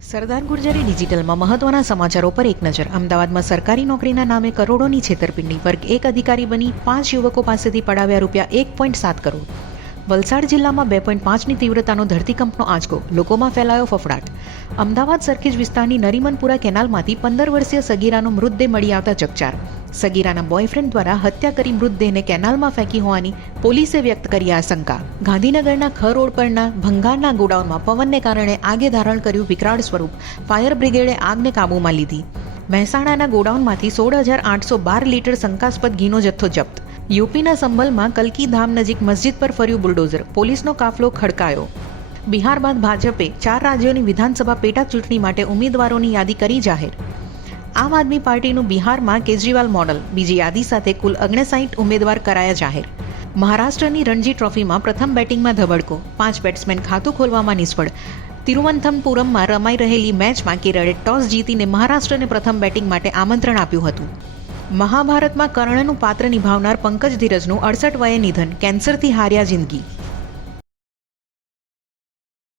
સરદાર ગુર્જરે ડિજિટલમાં મહત્વના સમાચારો પર એક નજર. અમદાવાદમાં સરકારી નોકરીના નામે કરોડોની છેતરપિંડી. વર્ગ એક અધિકારી બની, પાંચ યુવકો પાસેથી પડાવ્યા રૂપિયા એક પોઈન્ટ સાત કરોડ. વલસાડ જિલ્લામાં બે પોઈન્ટ પાંચની તીવ્રતાનો ધરતીકંપનો આંચકો. લોકોમાં ફેલાયો ફફડાટ. અમદાવાદ સરખેજ વિસ્તારની નરીમનપુરા કેનાલમાંથી પંદર વર્ષીય સગીરાનો મૃતદેહ મળી આવતા ચકચાર. સગીરાના બોયફ્રેન્ડ દ્વારા હત્યા કરી મૃતદેહને કેનાલમાં ફેંકી હોવાની પોલીસે વ્યક્ત કરી આશંકા ગાંધીનગરના ખ રોડ પરના ભંગારના ગોડાઉનમાં પવનને કારણે આગે ધારણ કર્યું વિકરાળ સ્વરૂપ. ફાયર બ્રિગેડે આગને કાબૂમાં લીધી. મહેસાણાના ગોડાઉનમાંથી સોળ હજાર આઠસો બાર લીટર શંકાસ્પદ ઘીનો જથ્થો જપ્ત. યુપીના સંભલમાં કલકી ધામ નજીક મસ્જિદ પર ફર્યું બુલડોઝર. પોલીસનો કાફલો ખડકાયો. બિહાર બાદ ભાજપે ચાર રાજ્યોની વિધાનસભા પેટા ચૂંટણી માટે ઉમેદવારોની યાદી કરી જાહેર. આમ આદમી પાર્ટીનું બિહારમાં કેજરીવાલ મોડલ. બીજી યાદી સાથે કુલ ઓગણસાઠ ઉમેદવાર કરાયા જાહેર. મહારાષ્ટ્રની રણજી ટ્રોફીમાં પ્રથમ બેટિંગમાં ધબડકો. પાંચ બેટ્સમેન ખાતું ખોલવામાં નિષ્ફળ. તિરુવનંતપુરમમાં રમાઈ રહેલી મેચમાં કેરળે ટોસ જીતીને મહારાષ્ટ્રને પ્રથમ બેટિંગ માટે આમંત્રણ આપ્યું હતું. મહાભારતમાં કર્ણનું પાત્ર નિભાવનાર પંકજ ધીરજનું અડસઠ વયે નિધન. કેન્સરથી હાર્યા જિંદગી.